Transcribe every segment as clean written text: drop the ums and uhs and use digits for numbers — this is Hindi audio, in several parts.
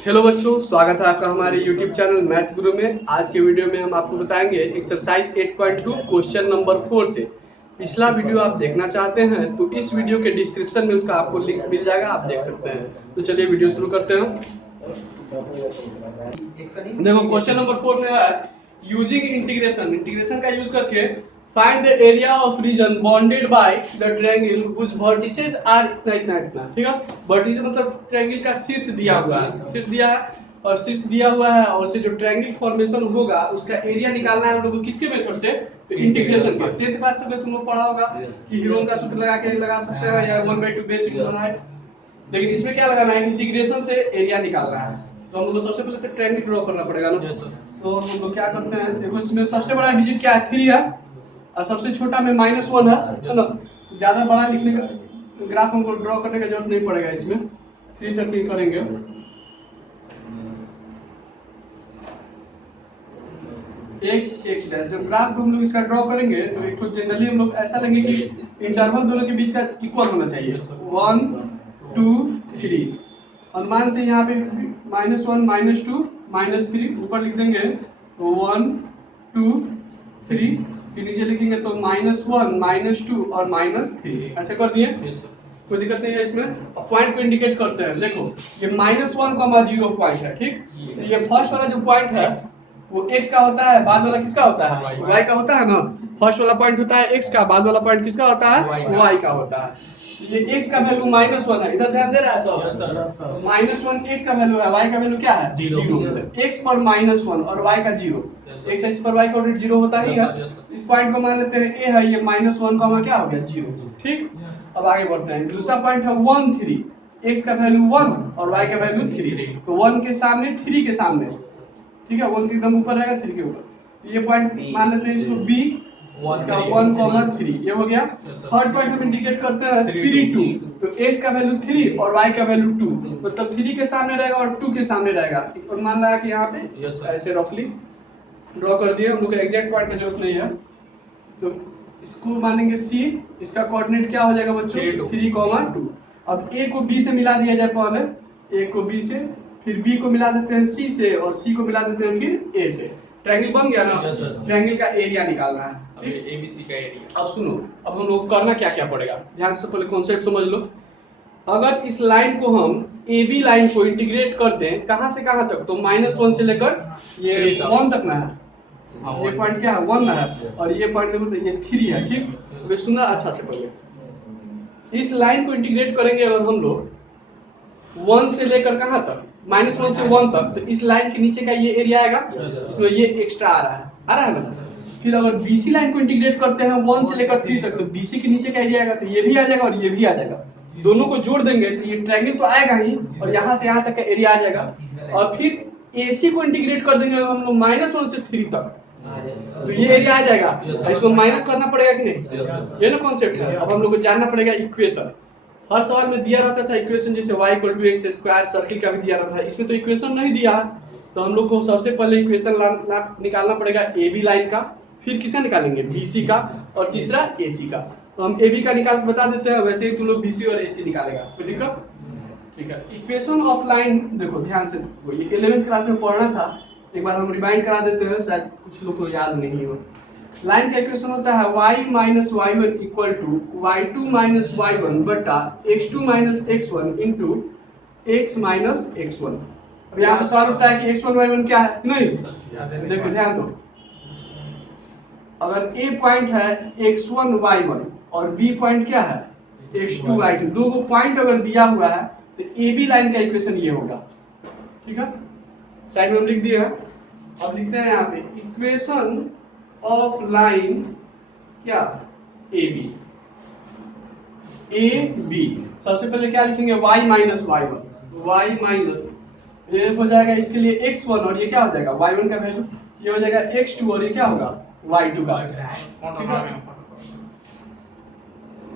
हेलो बच्चों, स्वागत है आपका हमारे YouTube चैनल मैथ्स गुरु में। आज के वीडियो में हम आपको बताएंगे एक्सरसाइज 8.2 क्वेश्चन नंबर 4 से। पिछला वीडियो आप देखना चाहते हैं तो इस वीडियो के डिस्क्रिप्शन में उसका आपको लिंक मिल जाएगा, आप देख सकते हैं। तो चलिए वीडियो शुरू करते हैं। देखो क्वेश्चन नंबर 4 में है यूजिंग इंटीग्रेशन का यूज करके find the area of region bounded by the triangle which vertices are इतना इतना। ठीक है, वर्टिसेस मतलब ट्रायंगल का शीर्ष दिया हुआ है, शीर्ष दिया है और शीर्ष दिया हुआ है और से जो ट्रायंगल फॉर्मेशन होगा उसका एरिया निकालना है हम लोग को किसके मेथड से? तो इंटीग्रेशन के। 10th क्लास तक तुम लोग पढ़ा होगा कि हीरोन का सूत्र लगा के लगा सकते हैं या 1/2 बेसिक होना है, लेकिन इसमें क्या लगाना है? इंटीग्रेशन से एरिया निकालना है। तो हम लोग को सबसे पहले तो ट्रायंगल ड्रॉ करना पड़ेगा ना। तो हम लोग क्या करते हैं, देखो इसमें सबसे बड़ा डिजिट क्या है? 3 है और सबसे छोटा में -1 है ना। ज्यादा बड़ा लिखने का ग्राफ हमको ड्रॉ करने का जरूरत नहीं पड़ेगा, इसमें 3 तक ही करेंगे। x डैश जब ग्राफ हम लोग इसका ड्रॉ करेंगे तो एक तो जनरली हम लोग ऐसा लेंगे कि इंटरवल दोनों के बीच का इक्वल होना चाहिए, 1 2 3। अनुमान से यहाँ पे -1 -2 -3 ऊपर लिख देंगे, 1 2 3, फिर नीचे लिखेंगे तो -1 -2 और -3 ऐसे कर दिए। कोई दिक्कत नहीं है इसमें। अब पॉइंट को इंडिकेट करते हैं। देखो ये -1,0 पॉइंट है, ठीक। तो ये फर्स्ट वाला जो पॉइंट है वो x का होता है, बाद वाला किसका होता है? y का होता है ना। फर्स्ट वाला पॉइंट होता है x का, बाद वाला पॉइंट किसका होता है? y का होता है। ये x का वैल्यू -1 है, इधर ध्यान दे रहा है सब? -1 x का वैल्यू है, y का वैल्यू क्या है? 0। तो x पर -1 और y का 0, x पर y का 0 होता ही है। इस पॉइंट को मान लेते हैं a है, ये -1 का क्या हो गया? 0, ठीक। अब आगे बढ़ते हैं। दूसरा पॉइंट है 1 3, x का वैल्यू 1 और y का वैल्यू 3। तो 1 के सामने 3 के सामने, ठीक है, 1 के एकदम ऊपर रहेगा, 3 के ऊपर। ये पॉइंट मान लेते हैं इसको b, इसका 1, 3 ये हो गया। थर्ड पॉइंट हम इंडिकेट करते हैं 3 2। तो x का वैल्यू 3 और y का वैल्यू 2, मतलब 3 के सामने रहेगा और 2 के सामने रहेगा। और मान लगा कि यहाँ पे ऐसे रफली ड्रॉ कर दिए। हम लोग को एग्जैक्ट पॉइंट की जरूरत नहीं है, तो इसको मानेंगे c। इसका कोऑर्डिनेट क्या हो जाएगा बच्चों? 3, 2। अब a को b से मिला दिया जाए, पहले a को b से, फिर b को मिला देते हैं c से और c को मिला देते हैं फिर a से। ट्रायंगल बन गया ना। ट्रायंगल का एरिया निकालना है, ABC का एरिया। अब सुनो, अब हम लोग करना क्या क्या पड़ेगा, ध्यान से पहले कॉन्सेप्ट समझ लो। अगर इस लाइन को हम AB लाइन को इंटीग्रेट कर दें, कहां से कहां तक? तो -1 से लेकर ये 1 तक ना है। ये पॉइंट क्या है? 1 है और ये पॉइंट देखो तो ये 3 है, ठीक। तो सुनना अच्छा से पहले, इस लाइन को इंटीग्रेट करेंगे अगर हम लोग 1 से लेकर कहां तक? -1 से 1 तक, तो इस लाइन के नीचे का ये एरिया आएगा, इसमें ये एक्स्ट्रा आ रहा है ना। फिर अगर BC लाइन को इंटीग्रेट करते हैं 1 से लेकर 3 तक, तो BC के नीचे का एरिया आएगा, तो ये भी आ जाएगा और ये भी आ जाएगा। दोनों को जोड़ देंगे तो ये ट्रायंगल तो आएगा ही और यहाँ से यहाँ तक का एरिया आ जाएगा। और फिर AC को इंटीग्रेट कर देंगे हम लोग -1 से 3 तक, तो ये एरिया आ जाएगा। इसको माइनस करना पड़ेगा कि नहीं? ये ना कॉन्सेप्ट है। अब हम लोग को जानना पड़ेगा इक्वेशन। हर सवाल में दिया रहता था इक्वेशन, जैसे y = x², सर्किल का भी दिया रहता है। इसमें तो इक्वेशन नहीं दिया है, तो हम लोग को सबसे पहले इक्वेशन निकालना पड़ेगा AB लाइन का, फिर किसका निकालेंगे? BC का, और तीसरा AC का। तो हम AB का निकाल बता देते हैं, वैसे ही तुम लोग BC और AC निकालेगा। कोई दिक्कत? ठीक है। इक्वेशन ऑफ लाइन देखो ध्यान से, ये 11th क्लास में पढ़ना था, एक बार हम रिवाइंड करा देते हैं, शायद कुछ लोग को याद नहीं हो। लाइन का इक्वेशन होता है y - y1 = y2 - y1 बटा x2 - x1 into x - x1। अब यहाँ पे सवाल उठता है कि x1 y1 क्या है? नहीं, देखो ध्यान दो। अगर A पॉइंट है x1 y1 और B पॉइंट क्या है? x2 y2, दो को पॉइंट अगर दिया हुआ है तो AB लाइन का इक्वेशन ये होगा, ठीक है। साइड में हम लिख दिए हैं। अब लिखते हैं यहाँ पे इक्वेशन ऑफ लाइन क्या? AB। सबसे पहले क्या लिखेंगे? y - y1, y माइनस ये हो जाएगा इसके लिए x1 और ये क्या हो जाएगा? y1 का वैल्यू, ये हो जाएगा x2 और ये क्या होगा? y2 का, ठीक है।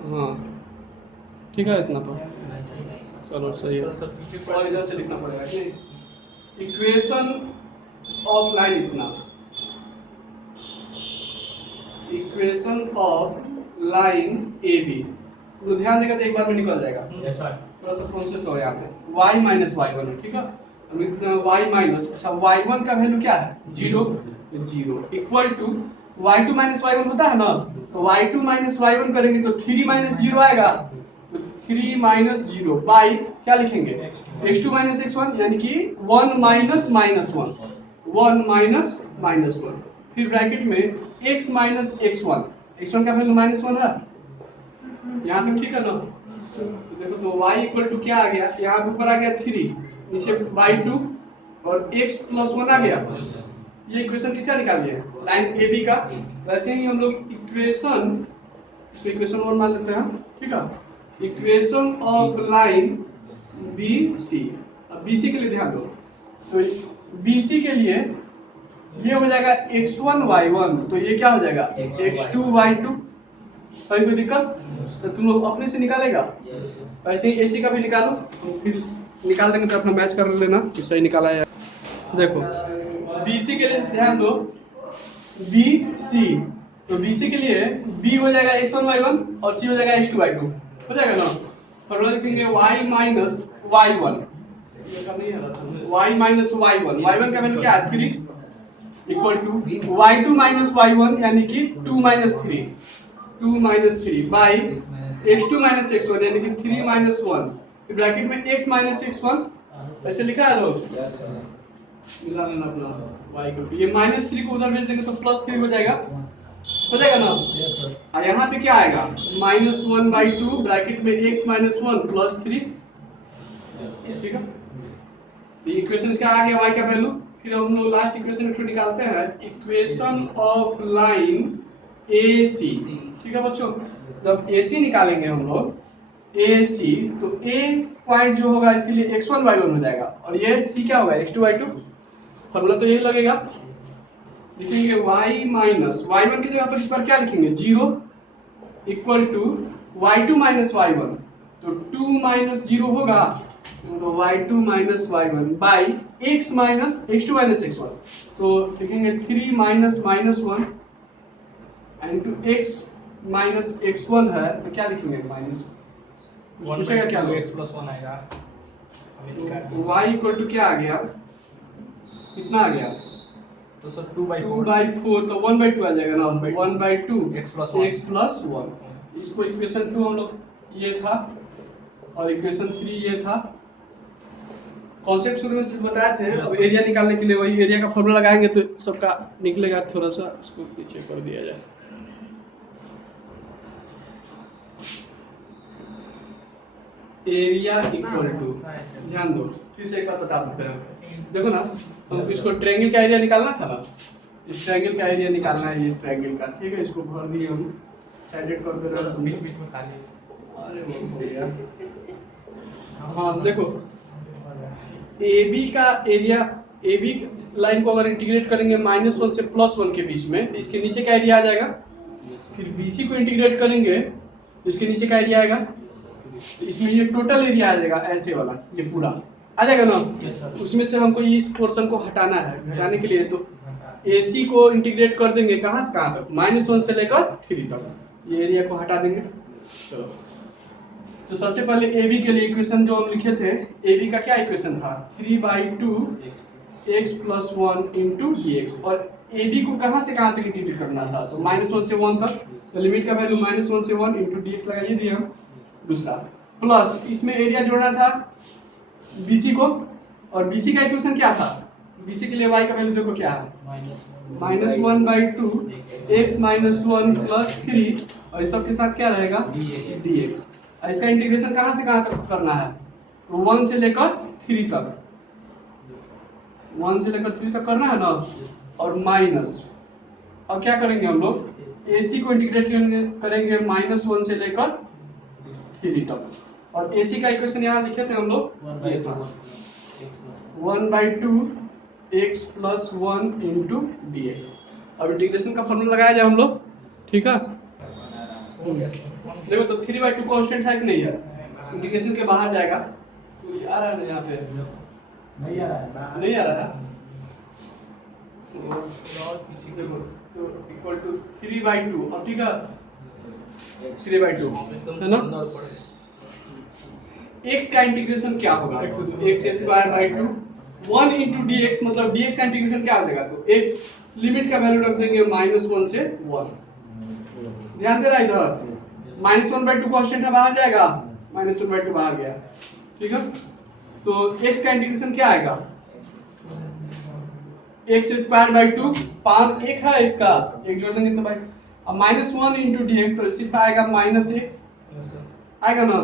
हाँ ठीक है, इतना तो चलो सही है। और इधर से लिखना पड़ेगा कि इक्वेशन ऑफ लाइन इतना, इक्वेशन ऑफ लाइन AB। तो ध्यान देगा तो एक बार में निकल जाएगा, थोड़ा सा प्रोसेस हो यहाँ पे। y - y1 है, ठीक है। y माइनस, अच्छा y1 का वैल्यू क्या है 0, 0 equal to y2 minus y1 होता है ना, तो y2 माइनस y1 करेंगे तो 3 माइनस 0 आएगा, तो 3 माइनस 0 बाई क्या लिखेंगे x2 माइनस x1 यानी कि 1 माइनस माइनस 1, 1 माइनस माइनस 1, फिर ब्रैकेट में x माइनस x1, x1 का वैल्यू माइनस 1 है, यहाँ तक ठीक है ना। तो देखो तो y इक्वल टू क्या आ गया, यहाँ ऊपर आ गया 3, नीचे बाई 2 और x प्लस 1 आ गया। ये इक्वेशन किसका निकालिए, लाइन ए बी का। वैसे ही हम लोग इक्वेशन, इसको इक्वेशन 1 मान लेते हैं, ठीक है। Equation of line B C, अब बी सी के लिए ध्यान दो, तो बी सी के लिए ये हो जाएगा x1 y1, तो ये क्या हो जाएगा x2 y2, कोई दिक्कत तो तुम लोग अपने से निकालेगा। वैसे ही एसी का भी निकालो, तो फिर निकाल देंगे तो अपना मैच कर लेना कि सही निकाला है। देखो बीसी के लिए ध्यान दो, बीसी, तो बीसी के लिए बी हो जाएगा x1 y1 और सी हो जाएगा x2 y2, हो जाएगा ना। फॉर्मूला लिखेंगे y minus y1, y minus y1, y1 का वैल्यू क्या है 3 equal to y2 minus y1 यानी कि 2 minus 3, 2 minus 3 by x2 minus x1 यानी कि 3 माइनस 1, फिर ब्रैकेट में x माइनस x1 ऐसे लिखा है लोग, मिला लेना अपना y को, ये माइनस 3 को उधर भेज देंगे तो प्लस 3 हो जाएगा ना। और यहाँ पे क्या आएगा माइनस 1 बाई 2 ब्रैकेट में x माइनस 1 प्लस 3, ठीक है। तो इक्वेशन इसका आ गया y का वैल्यू। फिर हम लोग लास्ट इक्वेशन को निकालते हैं, इक्वेशन ऑफ लाइन ए सी, ठीक है बच्चों। जब ए सी निकालेंगे हम लोग ए सी, तो ए पॉइंट जो होगा इसके लिए x1 y1 हो जाएगा और ये सी क्या होगा x2 y2, फॉर्मूला तो यही लगेगा। लिखेंगे y माइनस y1 की जगह पर इस पर क्या लिखेंगे 0 equal to y2 minus y1, तो 2 माइनस 0 होगा तो y2 minus y1 by x minus x2 minus x1, तो लिखेंगे 3 minus minus 1 into x minus x1 है, तो क्या लिखेंगे माइनस पूछेगा क्या x प्लस 1 आएगा, y इक्वल टू क्या आ गया, कितना आ गया तो सर 2/4 तो 1/2 आ जाएगा ना, 1/2 x प्लस 1। इसको इक्वेशन 2 हम लोग ये था और इक्वेशन 3 ये था। कॉन्सेप्ट शुरू में बताए थे, अब एरिया निकालने के लिए वही एरिया का फॉर्मूला लगाएंगे तो सबका निकलेगा। थोड़ा सा इसको नीचे कर दिया जाए, एरिया इक्वल टू, ध्यान दो फिर से एक बार बता दूं, देखो ना हम इसको ट्रायंगल का एरिया निकालना था ना, इस ट्रायंगल का एरिया निकालना है, ये ट्रायंगल का, ठीक है। इसको भर दिए हम, साइडेड कर दे रहे हैं, बीच में खाली, अरे वो हो गया। हाँ देखो AB का एरिया, AB लाइन को अगर इंटीग्रेट करेंगे -1 से +1 के बीच में, तो इसके नीचे का एरिया आ जाएगा। फिर BC को इंटीग्रेट करेंगे तो इसके नीचे का एरिया आएगा, तो इसमें ये टोटल एरिया आ जाएगा ऐसे वाला, ये पूरा आ जाएगा ना। उसमें से हमको इस पोर्शन को हटाना है, हटाने के लिए तो AC को इंटीग्रेट कर देंगे कहाँ से कहाँ तक, -1 से लेकर 3 तक, ये एरिया को हटा देंगे। चलो तो सबसे पहले AB के लिए इक्वेशन जो हम लिखे थे, AB का क्या इक्वेशन था 3/2 x प्लस 1 इंटू dx, और AB को कहाँ से कहाँ तक इंटीग्रेट करना था, तो -1 से 1 तक, तो लिमिट का वैल्यू -1 से 1 इंटू dx लगाइए दिए हम। दूसरा प्लस इसमें एरिया जोड़ना था BC को, और BC का इक्वेशन क्या था, BC के लिए y का वैल्यू देखो क्या है -1/2 x माइनस 1 प्लस 3, और इस सब के साथ क्या रहेगा dx। इसका इंटीग्रेशन कहाँ से कहाँ तक करना है, तो 1 से लेकर 3 तक, 1 से लेकर 3 तक करना है ना, और माइनस, अब क्या करेंगे हम लोग AC को इंटीग्रेट करेंगे -1 से लेकर 3 तक, और AC का इक्वेशन यहाँ लिखे थे हम लोग 1/2 x प्लस 1 इंटू dx। अब इंटीग्रेशन का फॉर्मूला लगाया जाए हम लोग, ठीक है। देखो तो 3/2 कांस्टेंट है कि नहीं है, इंटीग्रेशन के बाहर जाएगा, कुछ आ रहा है ना यहाँ पे, नहीं आ रहा है। देखो तो इक्वल टू 3/2, अब ठीक है 3/2 है ना। x का इंटीग्रेशन क्या होगा, x² 2 1 इंटू डी एक्स, मतलब डी एक्स का इंटीग्रेशन क्या हो जाएगा, तो एक्स लिमिट का वैल्यू रख देंगे -1 से 1। ध्यान दे रहा है इधर, -1/2 कांस्टेंट है, बाहर जाएगा, -1/2 बाहर गया, ठीक है। तो x का इंटीग्रेशन क्या आएगा, x² 2, पावर 1 है x का, एक जोड़ देंगे तो भाई, अब -1 इंटू डी एक्स, तो सिर्फ आएगा -x आएगा ना,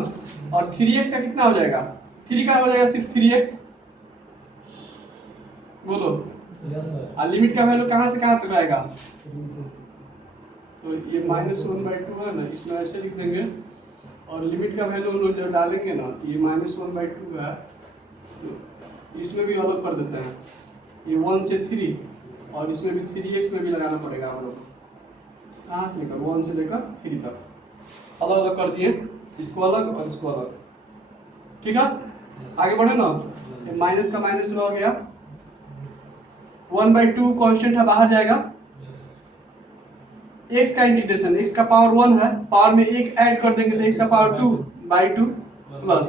और 3x का कितना हो जाएगा, 3 का हो जाएगा सिर्फ 3x, बोलो। और लिमिट का वैल्यू कहां से कहां तक आएगा, तो ये -1/2 है ना, इसमें ऐसे लिख देंगे, और लिमिट का वैल्यू हम लोग जब डालेंगे ना, ये -1/2 है, तो इसमें भी अलग कर देते हैं, ये 1 से 3, और इसमें भी 3x में भी लगाना पड़ेगा हम लोग, कहाँ से लेकर 1 से लेकर 3 तक अलग अलग कर दिए, इसको अलग और इसको अलग, ठीक है। आगे बढ़े ना, माइनस का माइनस रह गया, 1/2 कांस्टेंट है, बाहर जाएगा, x का इंटीग्रेशन, x का पावर 1 है, पावर में 1 ऐड कर देंगे तो x का पावर 2/2 प्लस,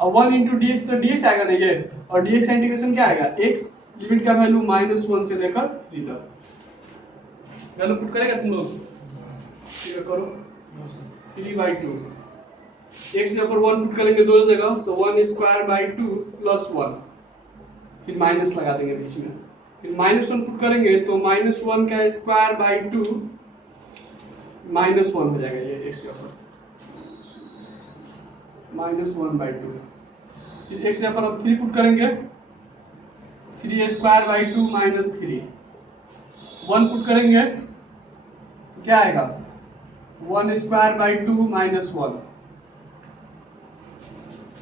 और 1 इंटू dx, तो dx आएगा ना ये, और dx का इंटीग्रेशन क्या आएगा, x लिमिट का वैल्यू -1 से लेकर 3 तक, वैल्यू पुट करेगा तुम लोग, ठीक है करो, 3/2, x जब 1 पुट करेंगे दो जगह, तो 1² 2 प्लस 1, फिर माइनस लगा देंगे बीच में, फिर -1 पुट करेंगे तो -1 का स्क्वायर 2 -1 हो जाएगा, ये x के ऊपर -1/2, फिर x के ऊपर अब 3 पुट करेंगे, 3² 2 -3, 1 पुट करेंगे तो क्या आएगा, 1² 2 -1,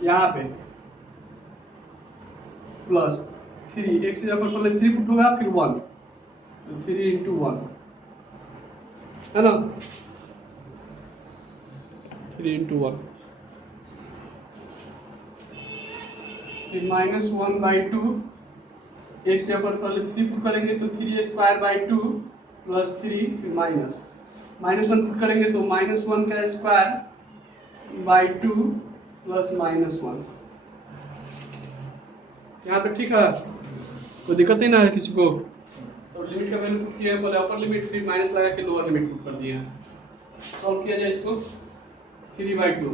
यहाँ पे प्लस 3, x के ऊपर पहले 3 पुट होगा, फिर 1, तो 3 इंटू 1 है ना, 3 इंटू 1, फिर -1/2, x के ऊपर पहले 3 पुट करेंगे तो 3² 2 प्लस 3, फिर -1 पुट करेंगे तो -1 का स्क्वायर 2 प्लस -1, यहाँ तक ठीक है, कोई दिक्कत नहीं ना है किसी को, तो लिमिट का वैल्यू पुट किया है, पहले अपर लिमिट, फिर माइनस लगा के लोअर लिमिट पुट कर दिया, सॉल्व किया जाए इसको, 3/2,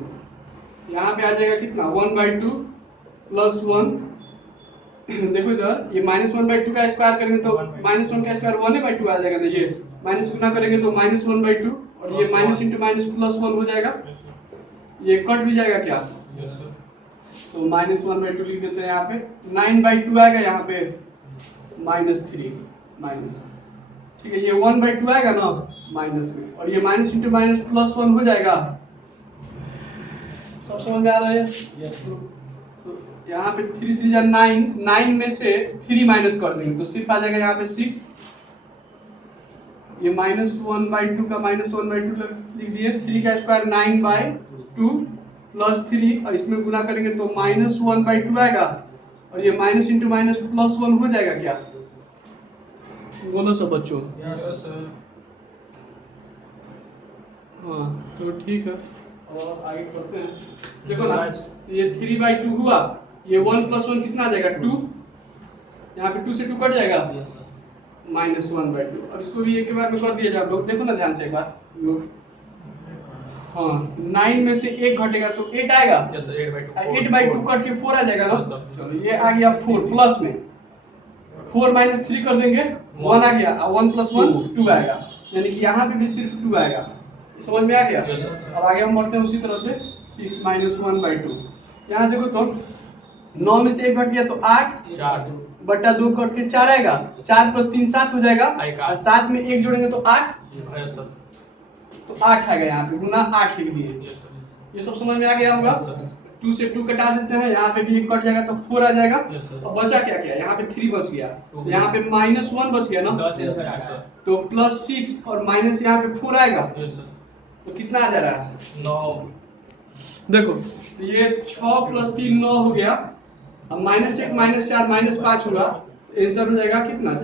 यहाँ पे आ जाएगा कितना, 1/2 प्लस 1, देखो इधर ये -1/2 का स्क्वायर करेंगे तो -1 का स्क्वायर 1/2 आ जाएगा ना, ये माइनस गुना करेंगे तो -1/2, और ये माइनस इंटू माइनस प्लस 1 हो जाएगा, ये कट भी जाएगा क्या, तो -1/2 लिख देते हैं, यहाँ पे 9/2 आएगा, यहाँ पे -3 माइनस, ठीक है, ये 1/2 आएगा ना माइनस में, और ये माइनस इंटू माइनस प्लस 1 हो जाएगा, सब समझ में आ रहा है, तो यहाँ पे 3 3 जा 9, 9 में से 3 माइनस कर देंगे तो सिर्फ आ जाएगा यहाँ पे 6, ये -1/2 का -1/2 लिख दिए, 3 का स्क्वायर 9/2 प्लस 3, और इसमें गुना करेंगे तो -1/2 आएगा, और ये माइनस इंटू माइनस प्लस 1 हो जाएगा क्या, बोलो सब बच्चों, हाँ तो ठीक है, और आगे करते हैं, देखो ना, ये 3/2 हुआ, ये 1 प्लस 1 कितना आ जाएगा, 2, यहाँ पे 2 से 2 कट जाएगा, -1/2, और इसको भी एक बार में कर दिया जाए, लोग देखो ना ध्यान से एक बार लोग, हाँ 9 में से 1 घटेगा तो 8 आएगा, 8/2 कट के 4 आ जाएगा ना, चलो ये आ गया 4, प्लस में 4 - 3 कर देंगे, 1 आ गया, और 1 + 1 2 आएगा, यानी कि यहाँ पे भी सिर्फ 2 आएगा, समझ में आ गया। अब आगे हम बढ़ते हैं उसी तरह से, 6 - 1/2, यहाँ देखो तो 9 में से 1 घट गया तो 8 बटा 2 कट के 4 आएगा, 4 + 3 7 हो जाएगा, और 7 में 1 जोड़ेंगे तो 8, तो 8 आएगा, यहाँ पे गुना 8 लिख दिए, ये सब समझ में आ गया होगा। 2 से 2 कटा देते हैं, यहाँ पे भी 1 कट जाएगा तो 4 आ जाएगा, और बचा क्या क्या, यहाँ पे 3 बच गया, यहाँ पे -1 बच गया ना, तो +6 और माइनस यहाँ पे 4 आएगा, तो कितना आ जा रहा है, 9, देखो ये 6 + 3 9 हो गया, अब -1 - 4 -5 होगा, आंसर हो जाएगा कितना,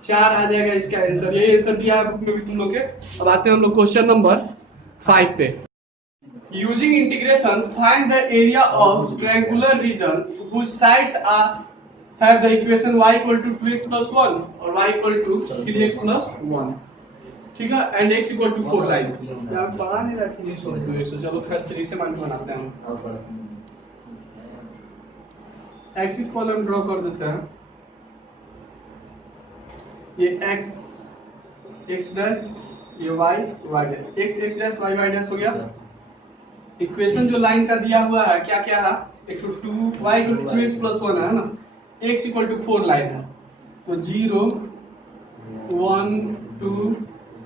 4 आ जाएगा इसका आंसर, यही आंसर दिया है बुक में भी तुम लोग के। अब आते हैं हम लोग क्वेश्चन नंबर 5 पे। Using integration find the area of triangular region which sides are have the equation y equal to 2x plus 1 और y equal to 3x plus 1, ठीक है, and x equal to 4 line. यहाँ पढ़ा नहीं रहा 3x और 2x, चलो खैर 3 से मान बनाते हैं। एक्सिस कॉलम ड्रॉ कर देते हैं, ये x डैश, ये y dash, x dash y dash हो गया। इक्वेशन जो लाइन का दिया हुआ है क्या क्या है, एक तो 2y equal to 2x plus 1 है ना, x equal to 4 लाइन है, तो 0 1 2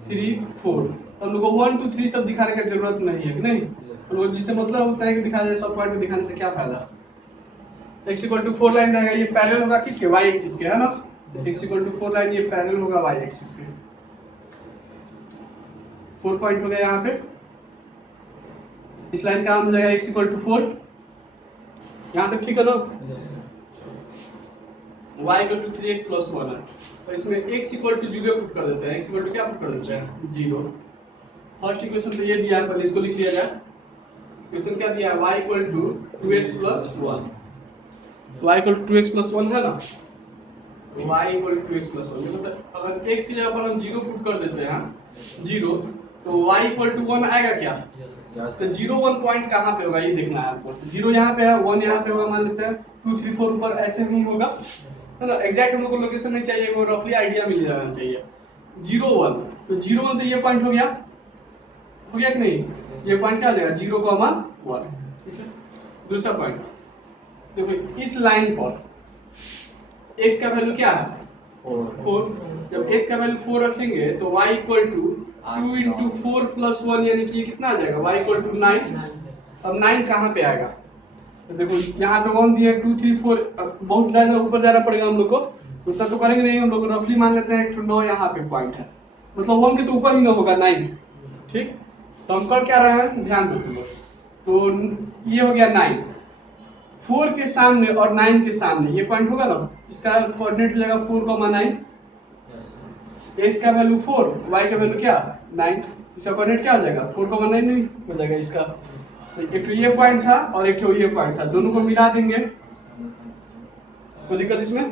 3 4, हम लोग को 1 2 3 सब दिखाने का जरूरत नहीं है कि नहीं, हम लोग जिससे मतलब होता है कि दिखाया जाए सब पॉइंट को दिखाने से क्या फायदा। x equal to 4 लाइन रहेगा, ये पैरेलल होगा किसके, y एक्सिस के, है ना, x equal to 4 लाइन ये पैरेलल होगा y एक्सिस के। 4 पॉइंट हो गया यहाँ पे, इस लाइन का नाम हो जाएगा x equal to 4, यहाँ तक ठीक है ना। y equal to 3x plus 1 है, तो इसमें x equal to 0 पुट कर देते हैं, x equal to क्या पुट कर देते हैं 0। फर्स्ट इक्वेशन तो ये दिया है, पहले इसको लिख लिया जाए। इक्वेशन क्या दिया है, y equal to 2x plus 1, y equal to 2x plus 1 है ना, y equal to 2x plus 1, मतलब अगर x की जगह पर हम 0 पुट कर देते हैं 0, तो y equal to 1 आएगा क्या, तो 0 1 पॉइंट कहाँ पे होगा ये देखना है आपको। 0 यहाँ पे है, 1 यहाँ पे होगा, मान लेते हैं 2 3 4 ऊपर ऐसे नहीं होगा, है ना, एग्जैक्ट हम लोग को लोकेशन नहीं चाहिए, वो रफली आइडिया मिल जाना चाहिए। 0 1, तो 0 1 तो ये पॉइंट हो गया कि नहीं, ये पॉइंट क्या हो जाएगा 0, 1, ठीक है। दूसरा पॉइंट देखो, इस लाइन पर x का वैल्यू क्या है 4, जब x का वैल्यू 4 रखेंगे तो y equal to 2 into 4 plus 1 यानी कि ये कितना आ जाएगा, y इक्वल टू 9। अब 9 कहाँ पे आएगा, तो देखो यहाँ पे 1 दिया 2 3 4, बहुत ज्यादा ऊपर जाना पड़ेगा हम लोग को, उतना तो करेंगे नहीं, हम लोग रफली मान लेते हैं 9 यहाँ पे पॉइंट है, मतलब 1 के तो ऊपर ही ना होगा 9, ठीक। तो हम कर क्या रहे हैं, ध्यान दो तुम लोग, तो ये हो गया 9, 4 के सामने और 9 के सामने ये पॉइंट होगा ना, इसका कोऑर्डिनेट हो जाएगा 4, 9, x का वैल्यू 4, y का वैल्यू क्या 9, इसका कोऑर्डिनेट क्या हो जाएगा 4, 9 नहीं हो जाएगा इसका। तो एक तो ये पॉइंट था और एक तो ये पॉइंट था, दोनों को मिला देंगे, कोई दिक्कत इसमें।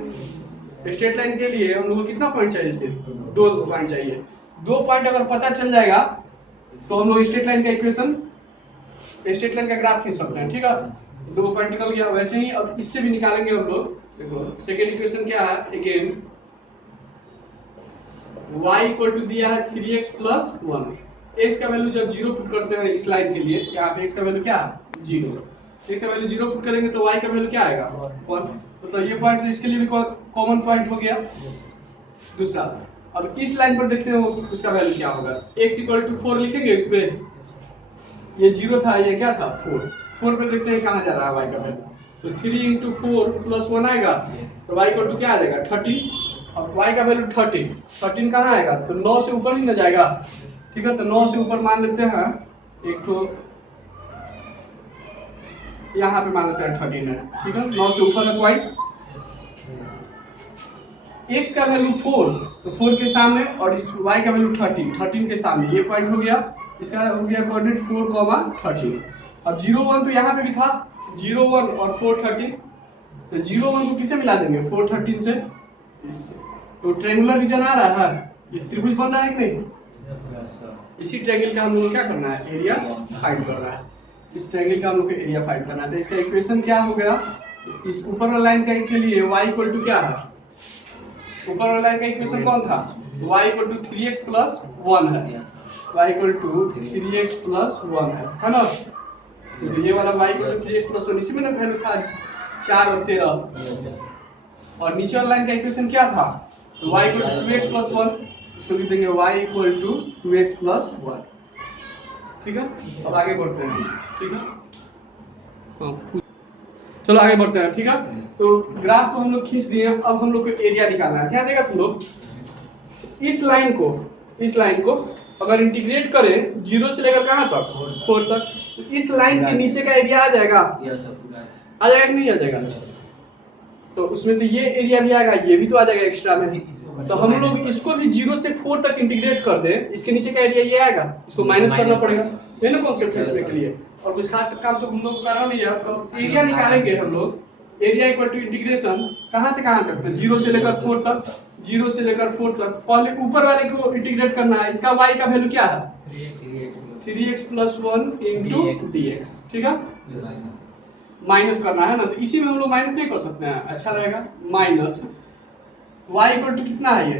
स्ट्रेट लाइन के लिए हम लोग को कितना पॉइंट चाहिए, सिर्फ 2 पॉइंट चाहिए। 2 पॉइंट अगर पता चल जाएगा तो हम लोग स्ट्रेट लाइन का इक्वेशन, स्ट्रेट लाइन का ग्राफ खींच सकते हैं, ठीक है। 2 पॉइंट निकल गया, वैसे ही अब इससे भी निकालेंगे हम लोग। देखो सेकेंड इक्वेशन क्या है, अगेन y इक्वल टू दिया है 3x plus 1, x का वैल्यू जब 0 पुट करते हैं इस लाइन के लिए, यहाँ पे x का वैल्यू क्या है 0, x का वैल्यू 0 पुट करेंगे तो y का वैल्यू क्या आएगा 1, मतलब ये पॉइंट इसके लिए भी कॉमन पॉइंट हो गया। दूसरा, अब इस लाइन पर देखते हैं उसका वैल्यू क्या होगा, x इक्वल टू 4 लिखेंगे इस पे, ये 0 था, ये क्या था 4 पे देखते हैं कहाँ जा रहा है y का वैल्यू, तो 3 into 4 plus 1 आएगा, तो y इक्वल टू क्या आ जाएगा 13, अब y का वैल्यू 13 कहाँ आएगा, तो 9 से ऊपर ही ना जाएगा, ठीक है। तो 9 से ऊपर मान लेते हैं एक तो यहाँ पे मान लेते हैं 13 है, ठीक है, 9 से ऊपर है पॉइंट। x का वैल्यू 4, तो 4 के सामने और इस y का वैल्यू 13 के सामने, ये पॉइंट हो गया, इसका हो गया कोऑर्डिनेट 4, 13। अब 0 1 तो यहाँ पे भी था, 0 1 और 4 13, तो 0 1 को किसे मिला देंगे 4 13 से, तो ट्रायंगुलर रीजन आ रहा है, ये त्रिभुज बन रहा है कि नहीं। इसी ट्रायंगल का हम लोग को क्या करना है, एरिया फाइंड करना है, इस ट्रायंगल का हम लोग को एरिया फाइंड करना है। तो इसका इक्वेशन क्या हो गया, इस ऊपर वाला लाइन का के लिए y इक्वल टू क्या है, ऊपर वाला लाइन का इक्वेशन कौन था, y equal to 3x plus 1 है, y equal to 3x plus 1 है ना। तो ये वाला y equal to 3x plus 1, इसी में ना वैल्यू था 4 और 13, और नीचे वाला लाइन का इक्वेशन क्या था, y equal to 2x plus 1, इसको लिख देंगे y equal to 2x plus 1, ठीक है। अब आगे बढ़ते हैं, ठीक है, चलो आगे बढ़ते हैं, ठीक है। तो ग्राफ को हम लोग खींच दिए, अब हम लोग को एरिया निकालना है। क्या देगा तुम लोग, इस लाइन को अगर इंटीग्रेट करें 0 से लेकर कहां तक 4 तक, तो इस लाइन के नीचे का एरिया आ जाएगा कि नहीं आ जाएगा, तो उसमें तो ये एरिया भी आएगा, ये भी तो आ जाएगा एक्स्ट्रा में। तो हम लोग इसको भी 0 से 4 तक इंटीग्रेट कर दें, इसके नीचे का एरिया ये आएगा, इसको माइनस करना पड़ेगा, ये ना कॉन्सेप्ट है इसमें के लिए। और कुछ खास काम तो हम लोग करना नहीं है, तो एरिया निकालेंगे हम लोग, एरिया इक्वल टू इंटीग्रेशन कहां से कहां तक, तो 0 से लेकर 4 तक, 0 से लेकर 4 तक। पहले ऊपर वाले को इंटीग्रेट करना है। इसका y का वैल्यू क्या है, 3x प्लस 1 इंटू dx, ठीक है। माइनस करना है ना, तो इसी में हम लोग माइनस नहीं कर सकते हैं, अच्छा रहेगा। माइनस y इक्वल टू कितना है ये,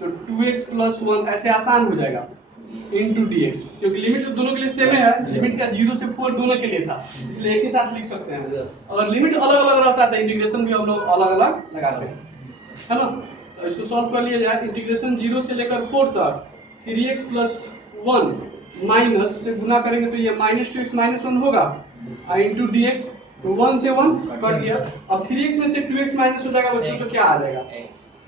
तो 2x प्लस 1 ऐसे आसान हो जाएगा इंटू dx, क्योंकि लिमिट तो दोनों के लिए सेम है। लिमिट का 0 से 4 दोनों के लिए था, इसलिए एक ही साथ लिख सकते हैं। अगर लिमिट अलग अलग रहता है तो इंटीग्रेशन भी हम लोग अलग अलग लगाते हैं, है ना। तो इसको सॉल्व कर लिया जाए। इंटीग्रेशन 0 से लेकर 4 तक 3x प्लस 1 माइनस से गुना करेंगे तो ये -2x माइनस 1 होगा इंटू dx, तो 1 से 1 कट गया। अब 3x में से 2x माइनस हो जाएगा बच्चों, तो क्या आ जाएगा,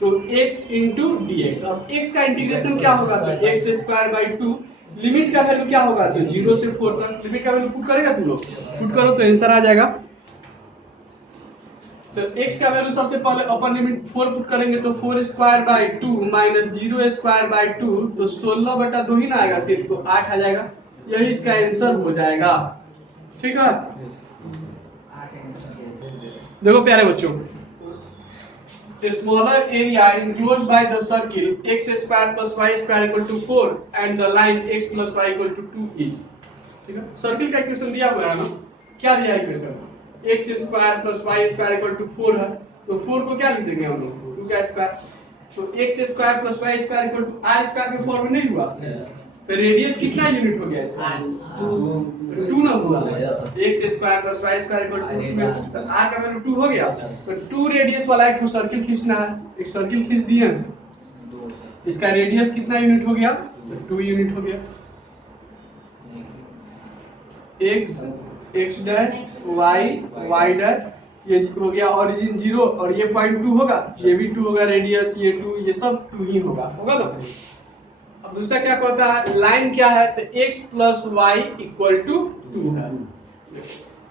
तो x इंटू dx। अब x का इंटीग्रेशन क्या होगा, तो x स्क्वायर बाई 2। लिमिट का वैल्यू क्या होगा, तो 0 से 4 तक। लिमिट का वैल्यू पुट करेगा तुम लोग, पुट करो तो आंसर आ जाएगा। तो x का वैल्यू सबसे पहले अपर लिमिट 4 पुट करेंगे तो 4 square by 2 minus 0 square by 2, तो 16/2 ही ना आएगा सिर्फ, तो 8 आ जाएगा। यही इसका आंसर हो जाएगा, ठीक है। देखो प्यारे बच्चों, smaller area enclosed by the circle x square plus y square equal to 4 and the line x plus y equal to 2 is, ठीक है। सर्किल का इक्वेशन दिया हुआ है ना, क्या दिया है equation, x square plus y square equal to 4 है, तो 4 को क्या लिख देंगे हम लोग, 2 का स्क्वायर, तो x square plus y square equal to r square के फॉर्म में नहीं हुआ, तो रेडियस कितना यूनिट हो गया इसका, 2 ना हुआ। x square plus y square equal to 2, तो r का वैल्यू 2 हो गया। तो 2 रेडियस वाला एक सर्किल खींचना है, एक सर्किल खींच दिए, इसका रेडियस कितना यूनिट हो गया, तो 2 यूनिट हो गया। x डैश y डैश, ये हो गया ओरिजिन 0, और ये पॉइंट 2 होगा, ये भी 2 होगा, रेडियस ये 2, ये सब 2 ही होगा ना। अब दूसरा क्या कहता है, लाइन क्या है, तो x plus y equal to 2 है।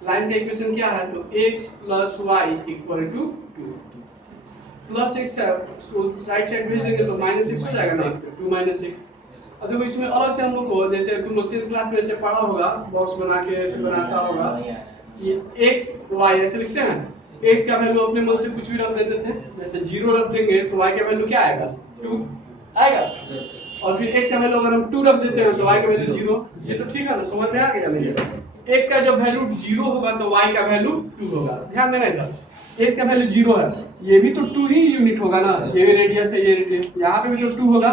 लाइन का इक्वेशन क्या है, तो x plus y equal to 2, plus x है उसको राइट साइड भेज देंगे तो -6 हो जाएगा ना, 2 - 6। अब देखो इसमें अलग से हम लोग को, जैसे तुम लोग 10th क्लास में ऐसे पढ़ा होगा, बॉक्स बना के ऐसे बनाता होगा, ये x y ऐसे लिखते हैं। x का वैल्यू अपने मन से कुछ भी रख देते थे, जैसे 0 रख देंगे तो y का वैल्यू क्या आएगा, 2 आएगा, और फिर x का वैल्यू अगर हम 2 रख देते हैं तो y का वैल्यू 0। ये तो ठीक है ना, समझ में आ गया नहीं, x का जो वैल्यू 0 होगा तो y का वैल्यू 2 होगा। ध्यान देना इधर, x का वैल्यू 0 है, ये भी तो 2 ही यूनिट होगा ना, ये रेडियस है, ये रेडियस, यहाँ पे भी तो 2 होगा,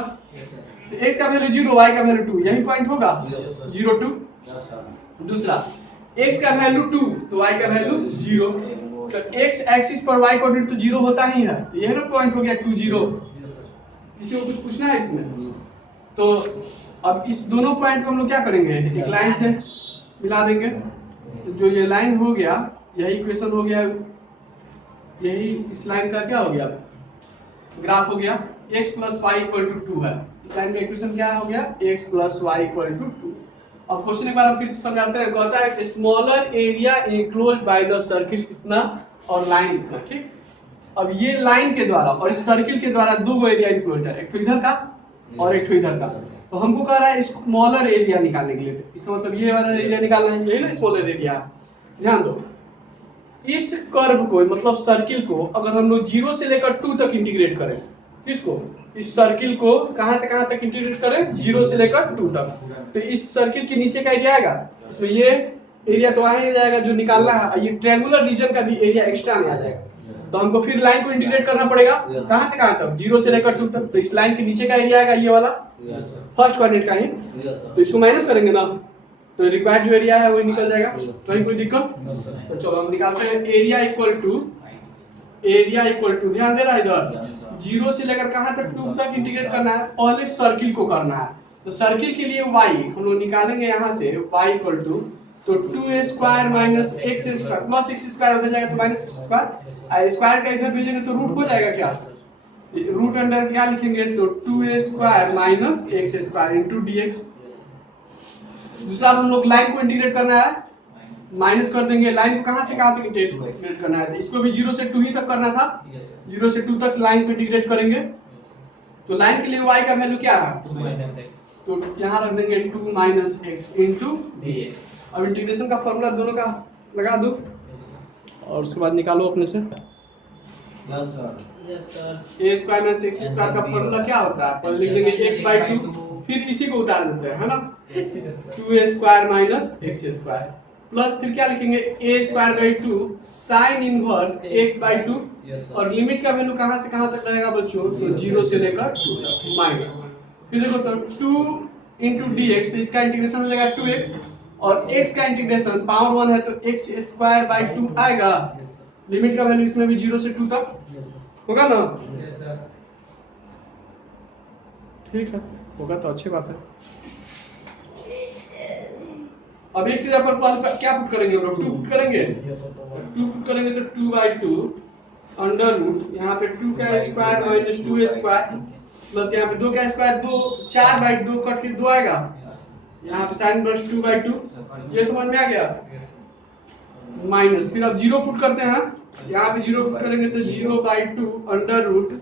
तो x का वैल्यू 0, y का वैल्यू 2, यही पॉइंट होगा 0 2। दूसरा x का वैल्यू 2 तो y का वैल्यू 0, तो x एक्सिस पर y कोऑर्डिनेट तो 0 होता ही है, तो यही ना पॉइंट हो गया 2 0। किसी को कुछ पूछना है इसमें, तो अब इस दोनों पॉइंट को हम लोग क्या करेंगे, एक लाइन से मिला देंगे, तो जो ये लाइन हो गया, यही इक्वेशन हो गया, यही इस लाइन का क्या हो गया, ग्राफ हो गया, x plus y equal to 2 है। इस लाइन का इक्वेशन क्या हो गया, x plus y equal to 2। अब क्वेश्चन एक बार हम फिर से समझाते हैं, कहता है smaller area enclosed by the circle इतना और लाइन इतना, ठीक। अब ये लाइन के द्वारा और इस सर्किल के द्वारा 2 एरिया इनक्लोज्ड है, एक तो इधर का और एक तो इधर का, तो हमको कह रहा है स्मॉलर एरिया निकालने के लिए, इसका मतलब ये वाला एरिया निकालना है, यही ना स्मॉलर एरिया। ध्यान दो, इस कर्व को मतलब सर्किल को अगर हम लोग 0 से लेकर 2 तक इंटीग्रेट करें, किसको, इस सर्किल को कहां से कहां तक इंटीग्रेट करें, 0 से लेकर 2 तक, तो इस सर्किल के नीचे का एरिया आएगा, इसमें ये एरिया तो आ ही जाएगा जो निकालना है, ये ट्रायंगुलर रीजन का भी एरिया एक्स्ट्रा में आ जाएगा, तो हमको फिर लाइन को इंटीग्रेट करना पड़ेगा, कहां से कहां तक, 0 से लेकर 2 तक, तो इस लाइन के नीचे का एरिया आएगा ये वाला, फर्स्ट कोऑर्डिनेट का ही, तो इसको माइनस करेंगे ना, तो रिक्वायर्ड जो एरिया है वो निकल जाएगा, तो कोई दिक्कत। तो चलो हम निकालते हैं, एरिया इक्वल टू ध्यान देना इधर, 0 से लेकर कहां तक 2 तक इंटीग्रेट करना है, पहले सर्किल को करना है, तो सर्किल के लिए y हम लोग निकालेंगे यहाँ से, y इक्वल टू, तो 2 square minus x square plus x square हो जाएगा तो माइनस x स्क्वायर, स्क्वायर का इधर भेजेंगे तो रूट हो जाएगा, क्या रूट अंडर क्या लिखेंगे, तो 2 square minus x square into dx। दूसरा हम लोग लाइन को इंटीग्रेट करना है, माइनस कर देंगे, लाइन को कहां से कहां तक इंटीग्रेट करना है, इसको भी 0 से 2 ही तक करना था, 0 से 2 तक लाइन को इंटीग्रेट करेंगे, तो लाइन के लिए y का वैल्यू क्या है, तो यहाँ रख देंगे 2 माइनस x इंटू dx। अब इंटीग्रेशन का फॉर्मूला दोनों का लगा दो, और उसके बाद निकालो अपने से। Yes sir. A square minus X square का फॉर्मूला क्या होता है? पर लिख देंगे एक्स बाई टू, फिर इसी को उतार देते हैं, है ना, 2a square minus X square plus फिर क्या लिखेंगे A square by two sine inverse X by two, और लिमिट का वैल्यू कहाँ से कहाँ तक रहेगा बच्चों? तो 0 से लेकर 2 माइनस, फिर देखो तो 2 इंटू डी एक्स, तो इसका इंटीग्रेशन हो जाएगा 2x, और x का इंटीग्रेशन पावर 1 है तो एक्स स्क्वायर बाई 2 आएगा। लिमिट का वैल्यू इसमें भी 0 से 2 तक होगा ना? Yes sir. ठीक है, होगा तो अच्छी बात है। अब एक जगह पर क्या पुट करेंगे हम लोग? 2 पुट करेंगे। 2 पुट करेंगे तो 2 बाई 2 अंडर रूट, यहाँ पे 2 का स्क्वायर माइनस 2 स्क्वायर प्लस यहाँ पे 2 का स्क्वायर 2, 4 बाई 2 कट के 2 आएगा, यहाँ पे साइन इनवर्स 2 बाई 2, ये समझ में आ गया? माइनस फिर अब 0 पुट करते हैं, यहाँ पे 0 पुट करेंगे तो 0 by 2 under root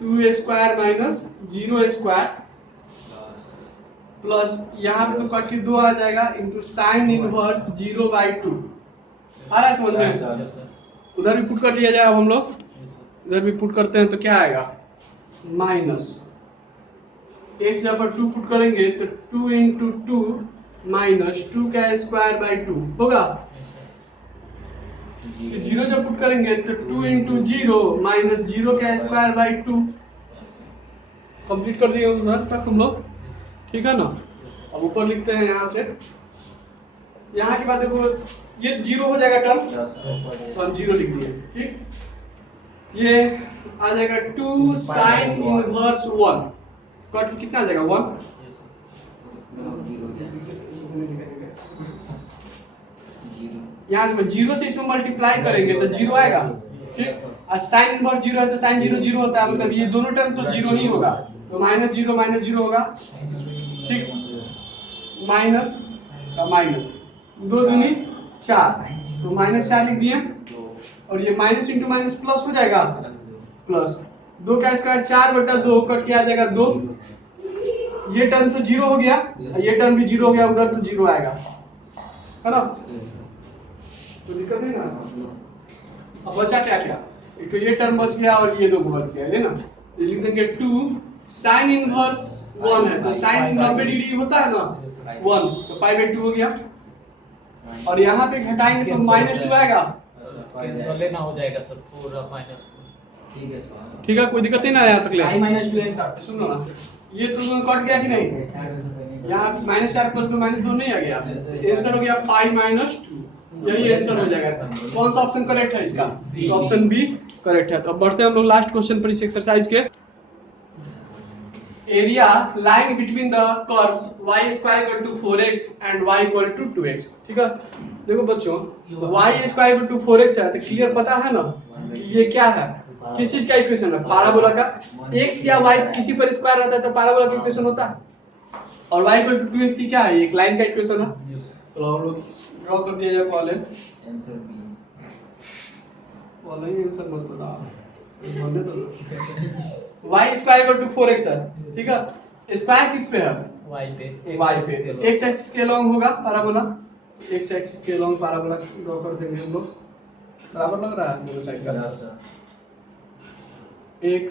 2 square minus 0 square plus यहाँ पे तो कट के 2 आ जाएगा इंटू साइन इनवर्स 0 बाई 2। आ रहा है समझ में? उधर भी पुट कर दिया जाए। अब हम लोग इधर भी पुट करते हैं तो क्या आएगा? माइनस एक्स जब पर 2 पुट करेंगे तो 2 इंटू 2 माइनस 2 का स्क्वायर बाई 2 होगा। 0 जब पुट करेंगे तो 2 इंटू 0 माइनस 0 का स्क्वायर बाई 2। कंप्लीट कर दिए उधर तक हम लोग, ठीक है ना? अब ऊपर लिखते हैं यहाँ से, यहाँ के बाद देखो ये 0 हो जाएगा टर्म, तो हम 0 लिख दिए, ठीक। ये आ जाएगा 2 साइन इनवर्स 1 कट कितना आ जाएगा 1, यहाँ देखो 0 से इसमें मल्टीप्लाई करेंगे तो 0 आएगा, ठीक। और साइन इनवर्स 0 है तो साइन 0 0 होता है, मतलब ये दोनों टर्म तो 0 ही होगा, तो माइनस 0 होगा, ठीक। माइनस का माइनस 2 दूनी 4, तो माइनस 4 लिख दिए, और ये माइनस इंटू माइनस प्लस हो जाएगा, प्लस 2 का स्क्वायर 4 बटा 2 कट के आ जाएगा 2, ये टर्म तो 0 हो गया, ये टर्म भी 0 हो गया, उधर तो 0 आएगा, है ना? तो दिक्कत नहीं ना। अब बचा क्या क्या? एक तो ये टर्म बच गया और ये दो बच गया, है ना? ये लिख देंगे 2 साइन इनवर्स 1 है तो साइन 90 डिग्री होता है ना 1, तो पाई बाई 2 हो गया, और यहाँ पे घटाएंगे तो माइनस 2 आएगा, कैंसिल लेना हो जाएगा सर पूरा माइनस। ठीक है सर। ठीक है, कोई दिक्कत नहीं ना यहाँ तक ले। i minus 2 sir. सुनो ना, ये तो दोनों कट गया कि नहीं? यहाँ माइनस 4 प्लस 2 माइनस 2 नहीं आ गया, आंसर हो गया पाई माइनस 2, यही आंसर हो जाएगा। कौन सा ऑप्शन करेक्ट है इसका? तो ऑप्शन बी करेक्ट है। तो अब बढ़ते हैं हम लोग लास्ट क्वेश्चन पर इस एक्सरसाइज के। Area line between the curves y square equal to 4x and y equal to 2x, ठीक है। देखो बच्चों y square equal to 4x है तो क्लियर पता है ना कि ये क्या है, किस चीज का इक्वेशन है? पाराबोला का। x या y किसी पर स्क्वायर रहता है तो पाराबोला का इक्वेशन होता है, और y इक्वल टू 2x क्या है? एक लाइन का इक्वेशन है। तो हम लोग ड्रॉ कर दिया जाए पहले, आंसर बी। पहले ही आंसर मत बता, बोलने दो। y square equal to 4x है, ठीक है। स्क्वायर किस पे है? y पे। y पे। x एक्सिस के लॉन्ग होगा पाराबोला, x एक्सिस के लॉन्ग पाराबोला ड्रॉ कर देंगे हम लोग। बराबर लग रहा है दोनों साइड का? x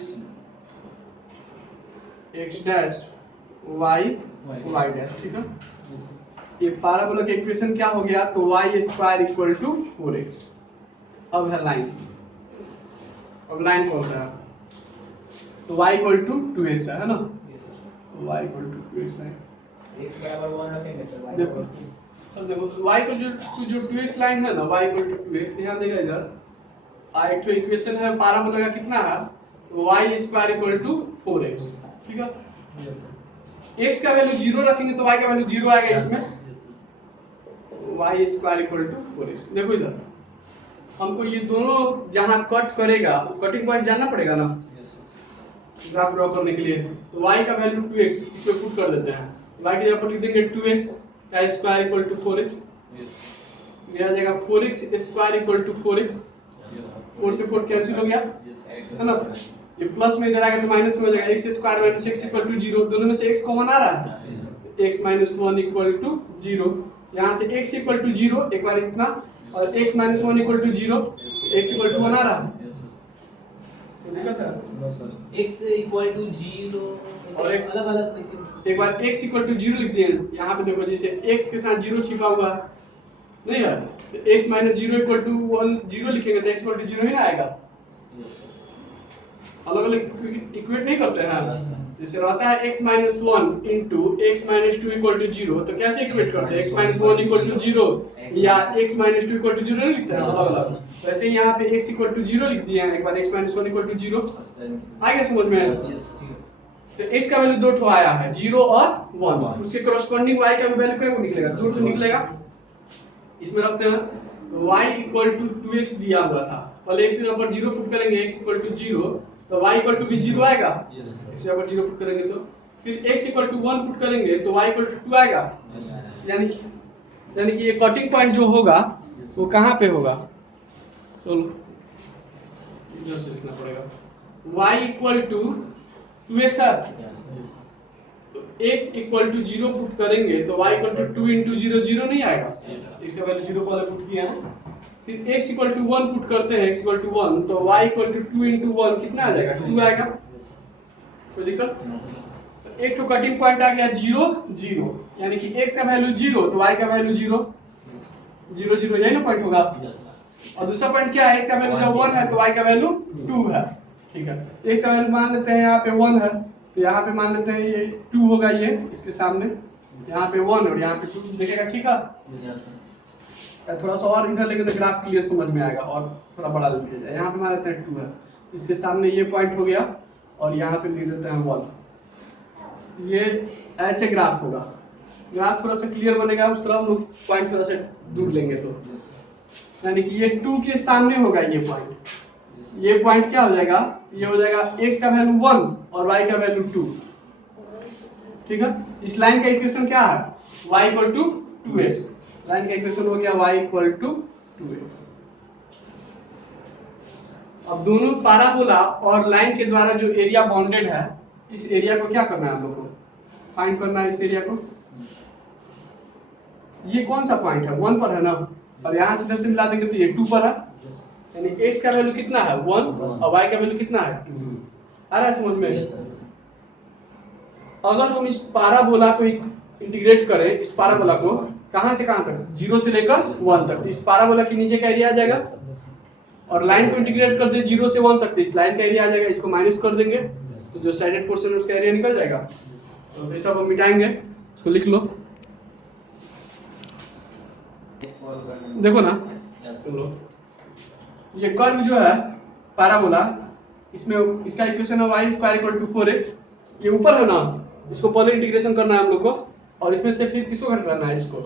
x dash y y dash, ठीक है। ये पाराबोला का इक्वेशन क्या हो गया? तो y square equal to 4x। अब है लाइन, अब लाइन कौन सा है? तो y इक्वल टू 2x है ना? y equal to 2x line. x बराबर 1 रखेंगे तो y देखो सब देखो y इक्वल टू जो 2x लाइन है ना, y इक्वल टू 2x, ध्यान देगा इधर। एक तो इक्वेशन है पाराबोला का कितना है? तो y square equal to 4x, ठीक है। x का वैल्यू 0 रखेंगे तो y का वैल्यू 0 आएगा इसमें, y square equal to 4x। देखो इधर हमको ये दोनों जहां कट करेगा कटिंग पॉइंट जानना पड़ेगा ना ग्राफ ड्रॉ करने के लिए। तो y का वैल्यू 2x इसमें पुट कर देते हैं, y की जगह पर लिख देंगे 2x का स्क्वायर इक्वल टू 4x, ये आ जाएगा 4x square equal to 4x, 4 से 4 कैंसिल हो गया, है ना। ये प्लस में इधर आएगा तो माइनस में हो जाएगा, x square minus x equal to 0, दोनों में से x कॉमन आ रहा है, x माइनस 1 इक्वल टू 0, यहाँ से x इक्वल टू 0 एक बार इतना और x minus one equal to zero, x equal to one आ रहा है। Yes, sir. तो दिक्कत है। No sir, x equal to 0 और x अलग अलग कैसे? एक बार x इक्वल टू जीरो लिख दिए, यहाँ पे देखो जैसे x के साथ जीरो छिपा हुआ है, नहीं है, तो x minus zero equal to one zero लिखेंगे तो x इक्वल टू जीरो ही ना आएगा। Yes, sir. अलग अलग इक्वेट नहीं करते हैं। Yes, sir. जैसे रहता है x minus one into x minus two equal to zero, तो कैसे इक्वेट करते हैं? x minus one equal to zero या x minus two equal to zero नहीं लिखते हैं अलग अलग। वैसे ही यहाँ पे x इक्वल टू जीरो लिख दिए हैं, एक बार x minus one equal to zero आएगा समझ में? Yes, ठीक है। तो x का वैल्यू दो ठो आया है, जीरो और वन, उसके करस्पॉन्डिंग y का वैल्यू क्या निकलेगा? दो ठो निकलेगा। इसमें रखते हैं y इक्वल टू 2x दिया हुआ था, पहले x के ऊपर जीरो पुट करेंगे, x इक्वल टू जीरो, तो y इक्वल टू भी जीरो आएगा। Yes, sir. इसके ऊपर जीरो पुट करेंगे तो फिर x equal to one put करेंगे तो y इक्वल टू टू आएगा। Yes, sir. यानी कि ये कटिंग पॉइंट जो होगा वो कहाँ पे होगा? चलो इधर से लिखना पड़ेगा। y इक्वल टू 2x है, Yes, sir. तो x equal to zero put करेंगे तो y equal to two into zero zero नहीं आएगा। इसका वैल्यु जीरो पहले पुट किया है, फिर x equal to one put करते हैं, x इक्वल टू वन, तो y equal to two into one कितना आ जाएगा? टू आएगा। Yes, sir. कोई दिक्कत? No, sir. तो एक तो कटिंग पॉइंट आ गया जीरो जीरो, यानी कि x का वैल्यू जीरो तो y का value zero, Yes, sir. Zero zero यही ना पॉइंट होगा। Yes, sir. और दूसरा पॉइंट क्या है? x का वैल्यू जब वन है तो y का वैल्यू टू है। ठीक है, x का वैल्यू मान लेते हैं यहाँ पे वन है, तो यहाँ पे मान लेते हैं ये टू होगा, ये इसके सामने यहाँ पे वन और यहाँ पे टू देखेगा। ठीक है, Yes, sir. थोड़ा सा और इधर लेके तो ग्राफ क्लियर समझ में आएगा, और थोड़ा बड़ा लिख दिया जाए। यहाँ पे मान लेते हैं टू है, इसके सामने ये पॉइंट हो गया और यहाँ पे लिख देते हैं वन। ये ऐसे ग्राफ होगा, ग्राफ थोड़ा सा क्लियर बनेगा, उस तरह हम लोग पॉइंट थोड़ा सा दूर लेंगे तो Yes, sir. यानी कि ये टू के सामने होगा ये पॉइंट। Yes, sir. ये पॉइंट क्या हो जाएगा? ये हो जाएगा x का वैल्यू वन और y का वैल्यू टू। ठीक है, इस लाइन का इक्वेशन क्या है? y equal to 2x। Line का इक्वेशन हो गया y इक्वल टू 2x। अब दोनों पैराबोला और लाइन के द्वारा जो एरिया बाउंडेड है, इस एरिया को क्या करना है हम लोग को? फाइंड करना है इस एरिया को। ये कौन सा पॉइंट है? वन पर है ना, और यहाँ से इधर से मिला देंगे तो ये टू पर है, Yes, sir. यानी x का वैल्यू कितना है? वन, और y का वैल्यू कितना है? टू। आ रहा है समझ में? Yes, sir. अगर हम इस पैराबोला को इंटीग्रेट करें, इस पैराबोला को कहां से कहां तक? जीरो से लेकर वन तक, तो इस पैराबोला के नीचे का एरिया आ जाएगा। Yes, sir. और लाइन को इंटीग्रेट कर दे जीरो से वन तक, तो इस लाइन का एरिया आ जाएगा। इसको माइनस कर देंगे तो जो साइडेड पोर्शन है उसका एरिया निकल जाएगा। तो ये सब हम मिटाएंगे, इसको लिख लो। देखो ना, Yes, sir. चलो ये कर्व जो है पैराबोला, इसमें इसका इक्वेशन है y square equal to 4x। ये ऊपर है ना, इसको पहले इंटीग्रेशन करना है हम लोग को, और इसमें से फिर किसको घट करना है? इसको।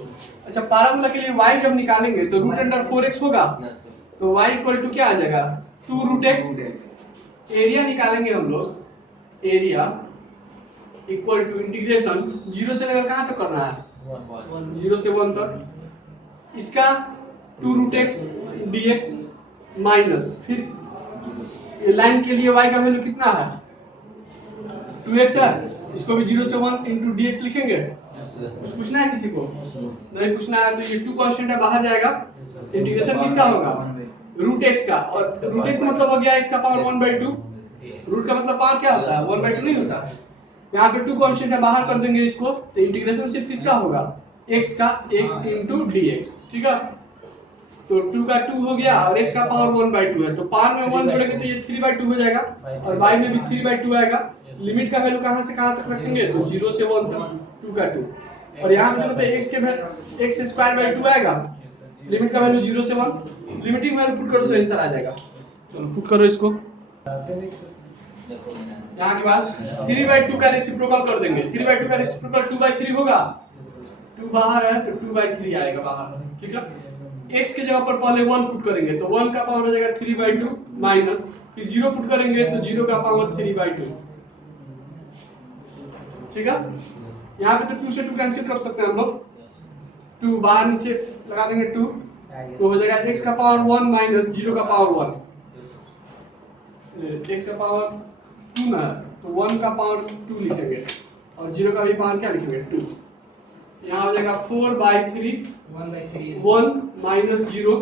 अच्छा, पैराबोला के लिए y जब निकालेंगे तो रूट अंडर 4x होगा, Yes, sir. तो y इक्वल टू क्या आ जाएगा? 2 रूट x। एरिया निकालेंगे हम लोग, area equal to integration zero से लेकर कहां तक करना है? One. जीरो से वन तक। इसका 2 रूट एक्स dx माइनस फिर लाइन के लिए y का वैल्यू कितना है? 2x है, इसको भी जीरो से वन इंटू dx लिखेंगे। Yes, sir. कुछ पूछना है किसी को? Yes, sir. नहीं पूछना है, तो ये 2 कांस्टेंट है, बाहर जाएगा। Yes, sir. इंटीग्रेशन किसका होगा? रूट एक्स का, और रूट एक्स मतलब हो गया x का पावर 1/2। Yes. रूट का मतलब पावर क्या होता है? 1/2 नहीं होता है। यहाँ पे 2 कांस्टेंट है, बाहर कर देंगे इसको, तो इंटीग्रेशन सिर्फ किसका होगा? x का x इंटू dx। ठीक है, तो 2 का 2 हो गया और x का पावर 1/2 है, तो पावर में 1 जोड़ेंगे तो ये 3/2 हो जाएगा, और y में भी 3/2 आएगा। लिमिट का वैल्यू कहां से कहां तक रखेंगे? तो 0 से 1 तक, 2 का 2, और यहाँ पे देखो तो x के वैल्यू x स्क्वायर बाय 2 आएगा। Yes, sir. लिमिट का वैल्यू 0 से 1, लिमिटिंग वैल्यू पुट करो तो आंसर आ जाएगा। चलो पुट करो इसको। यहाँ के बाद 3/2 का रेसिप्रोकल कर देंगे। 3/2 का रेसिप्रोकल 2/3 होगा, 2 बाहर है तो 2/3 आएगा बाहर। ठीक है, x के जगह पर पहले 1 पुट करेंगे तो 1 का पावर हो जाएगा 3/2 माइनस, फिर 0 पुट करेंगे तो 0 का पावर 3/2। ठीक है, यहाँ पे तो 2 से 2 कैंसिल कर सकते हैं हम लोग, 2 बाहर नीचे लगा देंगे 2, तो हो जाएगा x का पावर 1 माइनस 0 का पावर 1। x का पावर 2 ना, तो 1 का पावर 2 लिखेंगे, और 0 का भी पावर क्या लिखेंगे? 2। यहाँ हो जाएगा 4/3 1/3 1 माइनस 0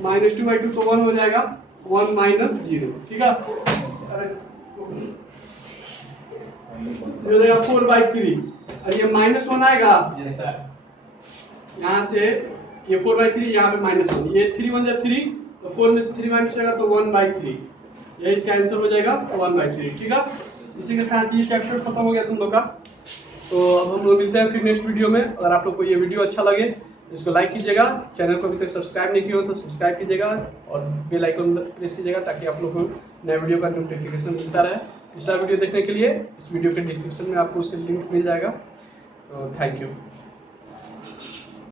-2/2 तो 1 हो जाएगा, 1 - 0, ठीक है। अरे ये हो जाएगा 4/3 और ये -1 आएगा Yes, sir. यहाँ से, ये 4/3 यहाँ पे -1, ये 3 बन जाए 3, तो 4 में से 3 माइनस होगा तो 1/3, ये इसका आंसर हो जाएगा 1/3, ठीक है। इसी के साथ ये चैप्टर खत्म हो गया तुम लोग का। तो अब हम लोग मिलते हैं फिर नेक्स्ट वीडियो में। अगर आप लोग को ये वीडियो अच्छा लगे इसको लाइक कीजिएगा, चैनल को अभी तक सब्सक्राइब नहीं किया हो तो सब्सक्राइब कीजिएगा और बेल आइकन प्रेस कीजिएगा ताकि आप लोग को नए वीडियो का नोटिफिकेशन मिलता रहे। पिछला वीडियो देखने के लिए इस वीडियो के डिस्क्रिप्शन में आपको उसका लिंक मिल जाएगा। तो थैंक यू।